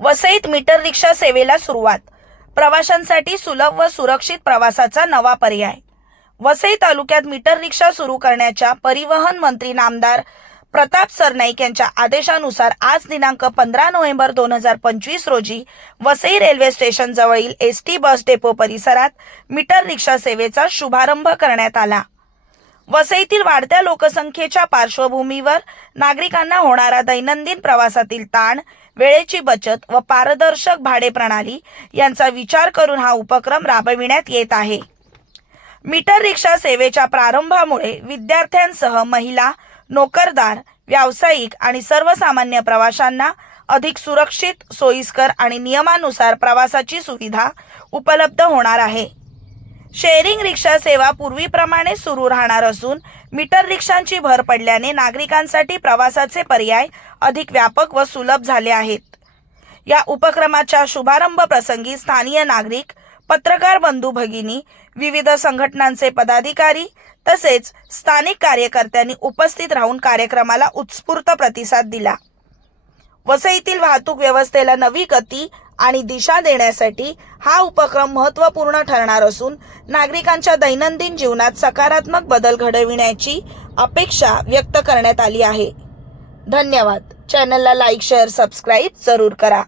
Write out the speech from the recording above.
वसईत मीटर रिक्षा सेवेला सुरुवात. प्रवाशांसाठी सुलभ व सुरक्षित प्रवासाचा नवा पर्याय. वसई तालुक्यात मीटर रिक्षा सुरू करण्याच्या परिवहन मंत्री नामदार प्रताप सरनाईक यांच्या आदेशानुसार आज दिनांक 15 नोव्हेंबर 2025 रोजी वसई रेल्वे स्टेशन जवळील एसटी बस डेपो परिसरात मीटर रिक्षा सेवेचा शुभारंभ करण्यात आला. वसईतील वाढत्या लोकसंख्येच्या पार्श्वभूमीवर नागरिकांना होणारा दैनंदिन प्रवासातील ताण, वेळेची बचत व पारदर्शक भाडे प्रणाली यांचा विचार करून हा उपक्रम राबविण्यात येत आहे. मीटर रिक्षा सेवेच्या प्रारंभामुळे विद्यार्थ्यांसह महिला, नोकरदार, व्यावसायिक आणि सर्वसामान्य प्रवाशांना अधिक सुरक्षित, सोयीस्कर आणि नियमानुसार प्रवासाची सुविधा उपलब्ध होणार आहे. शेअरिंग रिक्षा सेवा पूर्वीप्रमाणे सुरू राहणार असून मीटर रिक्षांची भर पडल्याने नागरिकांसाठी प्रवासाचे पर्याय अधिक व्यापक व सुलभ झाले आहेत. या उपक्रमाच्या शुभारंभ प्रसंगी स्थानिक नागरिक, पत्रकार बंधू भगिनी, विविध संघटनांचे पदाधिकारी तसेच स्थानिक कार्यकर्त्यांनी उपस्थित राहून कार्यक्रमाला उत्स्फूर्त प्रतिसाद दिला. वसईतील वाहतूक व्यवस्थेला नवी गती आणि दिशा देण्यासाठी हा उपक्रम महत्त्वपूर्ण ठरणार असून नागरिकांच्या दैनंदिन जीवनात सकारात्मक बदल घडविण्याची अपेक्षा व्यक्त करण्यात आली आहे. धन्यवाद. चॅनलला लाईक, शेअर, सबस्क्राईब जरूर करा.